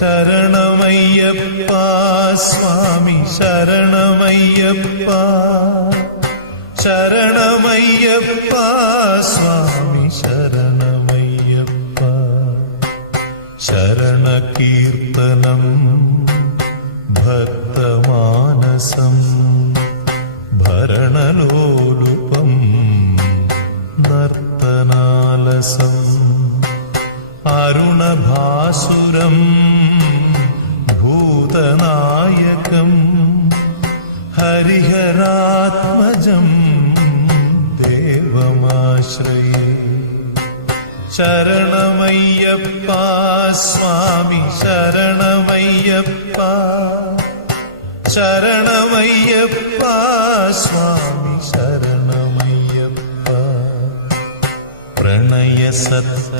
ശരണമയ്യപ്പ സ്വാമി ശരണമയ്യപ്പ ശരണമയ്യപ്പ സ്വാമി ശരണമയ്യപ്പ ശരണകീർത്തനം ഭക്തമാനസം ഭരണലോലുപം നർത്തനാലസം അരുണഭാസുരം ഭൂതനായകം ഹരിഹരാത്മജം ദേവമാശ്രയേ ശരണമയ്യപ്പ സ്വാമി ശരണമയ്യപ്പ ശരണമയ്യപ്പ സ്വാമി ശരണമയ്യപ്പ പ്രണയസത്യ